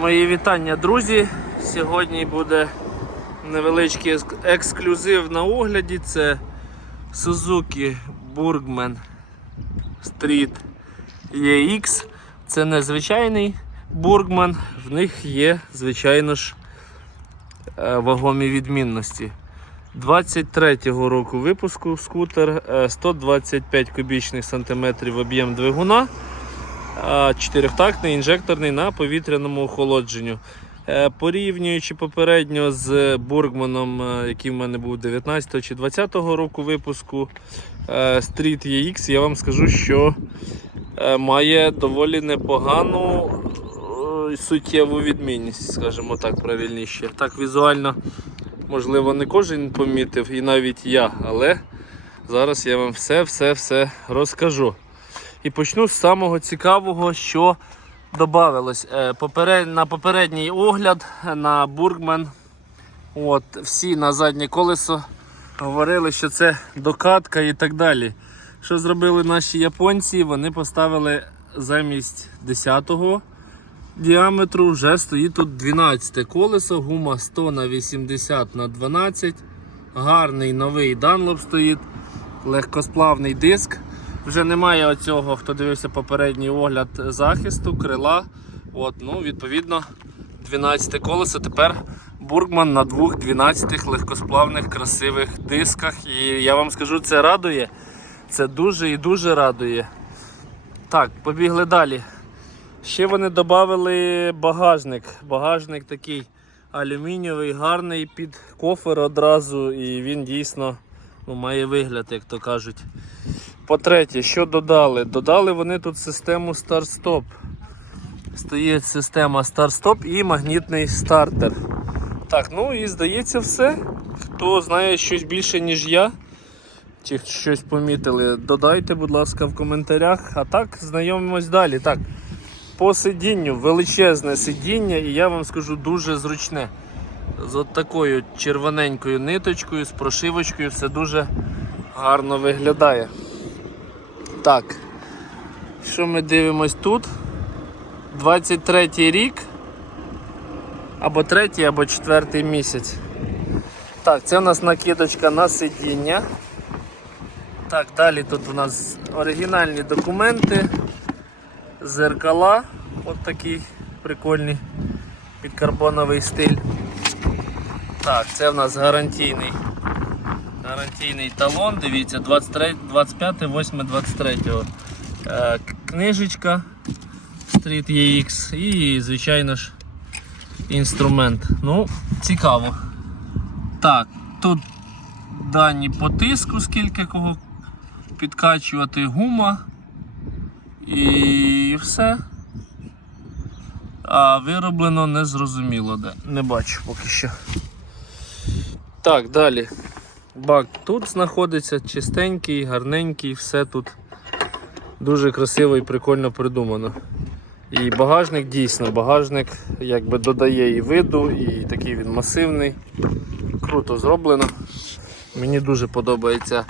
Мої вітання, друзі. Сьогодні буде невеличкий ексклюзив на огляді. Це Suzuki Burgman Street EX. Це не звичайний Burgman, в них є, звичайно ж, е, вагомі відмінності. 23-го року випуску скутер, е, 125 кубічних сантиметрів об'єм двигуна. Чотирьохтактний інжекторний на повітряному охолодженню. Е, Порівнюючи попередньо з Бургманом, е, який в мене був 19 чи 20 року випуску е, Street EX, я вам скажу, що має доволі непогану суттєву відмінність, скажімо так, правильніше. Так, візуально, можливо, не кожен помітив, і навіть я, але зараз я вам все-все-все розкажу. І почну з самого цікавого, що додавалось. Е, На попередній огляд на Бургмен. От, всі на заднє колесо говорили, що це докатка і так далі. Що зробили наші японці? Вони поставили замість 10-го діаметру, вже стоїть тут 12 колесо, гума 100 на 80 на 12. Гарний новий Dunlop стоїть, легкосплавний диск. Вже немає оцього, хто дивився попередній огляд захисту, крила. От, ну, Відповідно, 12 колесо. Тепер Бургман на двох 12 легкосплавних красивих дисках. І я вам скажу, це радує. Це дуже і дуже радує. Так, побігли далі. Ще вони додали багажник. Багажник такий алюмінієвий, гарний під кофер одразу, і він дійсно ну, має вигляд, як то кажуть. По-третє, що додали? Додали вони тут систему старт-стоп. Стоїть система старт-стоп і магнітний стартер. Так, ну і здається все. Хто знає щось більше, ніж я, чи щось помітили, додайте, будь ласка, в коментарях. А так, знайомимось далі. Так, по сидінню величезне сидіння, і я вам скажу дуже зручне. З от такою червоненькою ниточкою, з прошивочкою, все дуже гарно виглядає. Так, що ми дивимось тут? 23 рік. Або третій, або четвертий місяць. Так, це у нас накидочка на сидіння. Так, далі тут у нас оригінальні документи, зеркала, от такий прикольний підкарбоновий стиль. Так, це у нас гарантійний гарантійний талон, дивіться, 23, 25, 8, 23. Е, книжечка Street EX і, звичайно ж, інструмент. Ну, цікаво. Так, тут дані по тиску, скільки кого підкачувати, гума і все. А вироблено незрозуміло де. Не бачу поки що. Так, далі. Бак тут знаходиться чистенький, гарненький, все тут дуже красиво і прикольно придумано. І багажник дійсно, багажник якби додає і виду, і такий він масивний. Круто зроблено. Мені дуже подобається.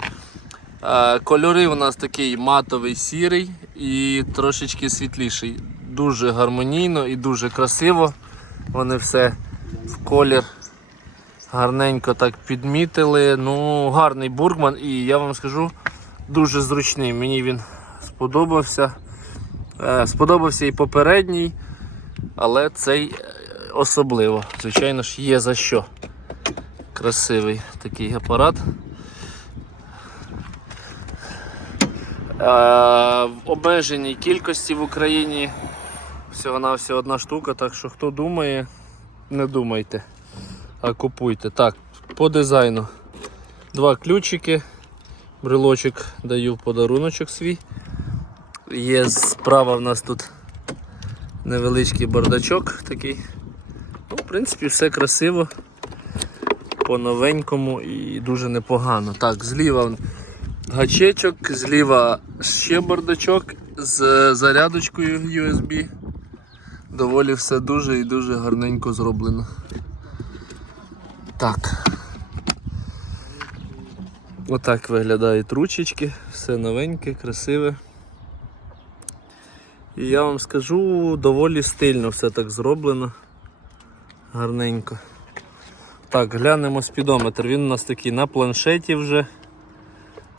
Е, Кольори у нас такий матовий сірий і трошечки світліший. Дуже гармонійно і дуже красиво. Вони все в колір гарненько так підмітили. Ну, гарний бургман, і я вам скажу, дуже зручний. Мені він сподобався. Е, Сподобався і попередній, але цей е, особливо. Звичайно ж, є за що. Красивий такий апарат. Е, В обмеженій кількості в Україні всього-навсього одна штука, так що хто думає, не думайте а купуйте. Так, по дизайну. Два ключики. Брелочок даю в подаруночок свій. Є справа в нас тут невеличкий бардачок такий. Ну, В принципі, все красиво, по-новенькому і дуже непогано. Так, зліва гачечок, зліва ще бардачок з зарядочкою USB. Доволі все дуже і дуже гарненько зроблено. Так. Отак виглядають ручечки, все новеньке, красиве. І я вам скажу, доволі стильно все так зроблено. Гарненько. Так, глянемо спідометр. Він у нас такий на планшеті вже.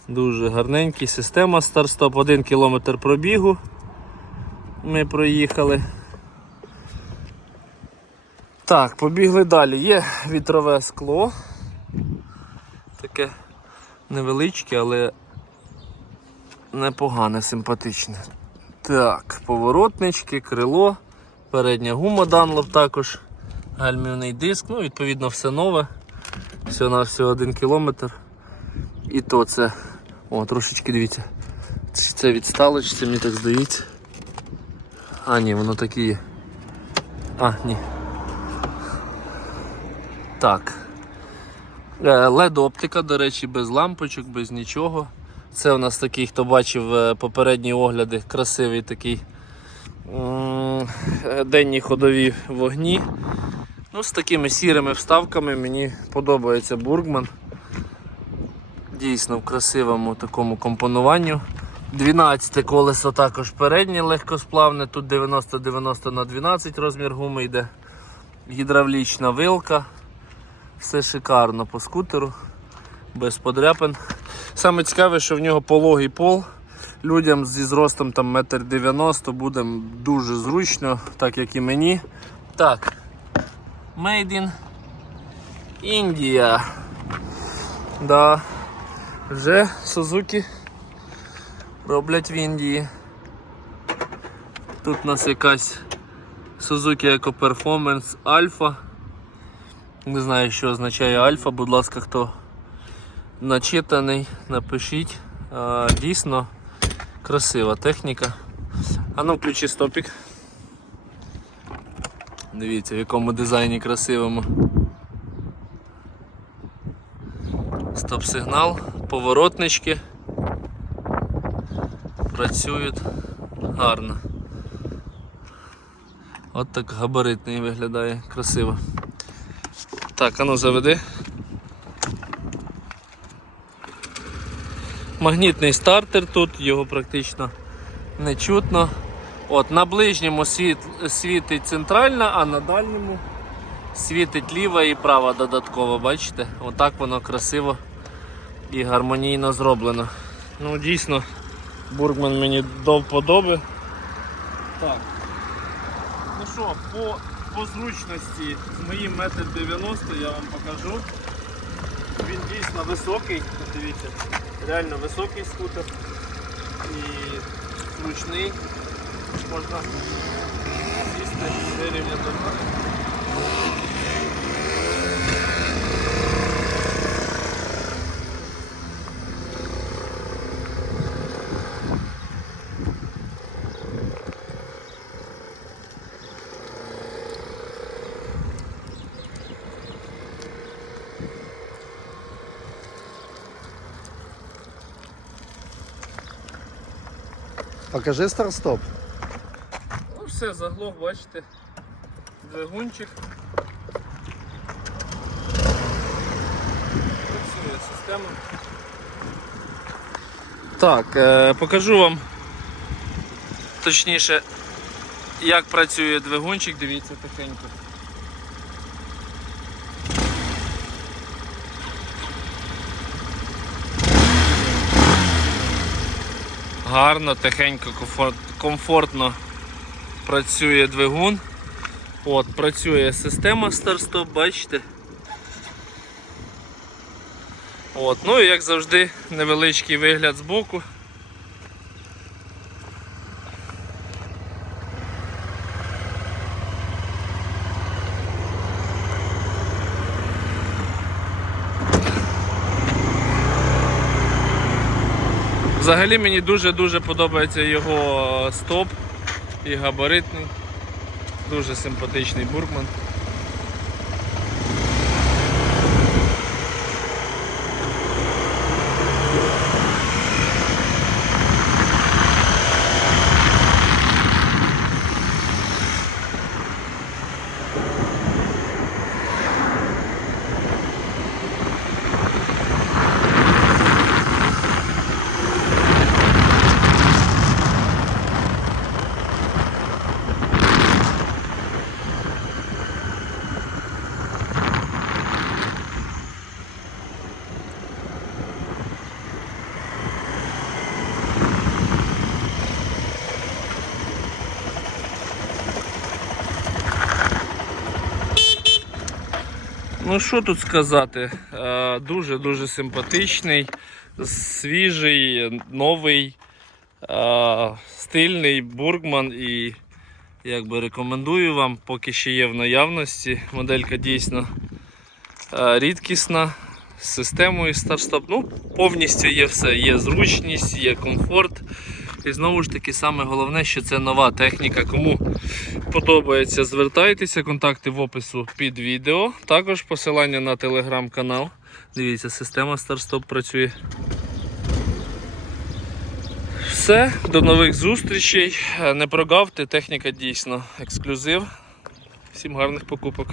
Дуже гарненький. Система старт-стоп. 1 км пробігу. Ми проїхали. Так, побігли далі. Є вітрове скло. Таке невеличке, але непогане, симпатичне. Так, поворотнички, крило, передня гума Dunlop також, гальмівний диск, ну, відповідно, все нове. Все на все 1 кілометр. І то це. О, трошечки дивіться. Це відстало, чи це мені так здається. А, ні, воно таке є. А, ні. Так. led оптика, до речі, без лампочок, без нічого. Це у нас такий, хто бачив е, попередні огляди, красивий такий е, денні ходові вогні. Ну, з такими сірими вставками мені подобається Бургман. Дійсно в красивому такому компонуванню. 12 колесо також переднє легкосплавне, тут 90-90 на 12 розмір гуми йде. Гідравлічна вилка. Все шикарно по скутеру, без подряпин. Саме цікаве, що в нього пологий пол. Людям зі зростом там метр 90 буде дуже зручно, так як і мені. Так. Made in India. Да. Вже Suzuki роблять в Індії. Тут у нас якась Suzuki Eco Performance Alpha. Не знаю, що означає альфа, будь ласка, хто начитаний, напишіть. Дійсно красива техніка. А ну включи стопік. Дивіться, в якому дизайні красивому. Стоп-сигнал, поворотнички. Працюють гарно. От так габаритний виглядає, красиво. Так, а ну заведи. Магнітний стартер тут, його практично не чутно. От, На ближньому світ, світить центральна, а на дальньому світить ліва і права додатково, бачите? Отак воно красиво і гармонійно зроблено. Ну дійсно, Бургман мені до вподоби. Так. Ну що, по, по зручності з моїм метр 90 я вам покажу. Він дійсно високий, дивіться, реально високий скутер і зручний. Можна сісти вирівняти Покажи старт-стоп. Ну все, заглох, бачите, двигунчик. Працює система. Так, е, покажу вам точніше, як працює двигунчик, дивіться тихенько. Гарно, тихенько, комфортно працює двигун. От, працює система старт-стоп, бачите. От, ну і як завжди, невеличкий вигляд збоку. Взагалі мені дуже-дуже подобається його стоп і габаритний. Дуже симпатичний бургман. Ну що тут сказати? Дуже-дуже симпатичний, свіжий, новий, е, стильний бургман і якби рекомендую вам, поки ще є в наявності. Моделька дійсно е, рідкісна. З системою старт-стоп. Ну, повністю є все. Є зручність, є комфорт. І знову ж таки, саме головне, що це нова техніка. Кому подобається, звертайтеся, контакти в опису під відео. Також посилання на телеграм-канал. Дивіться, система StartStop працює. Все, до нових зустрічей. Е, Не прогавте, техніка дійсно ексклюзив. Всім гарних покупок.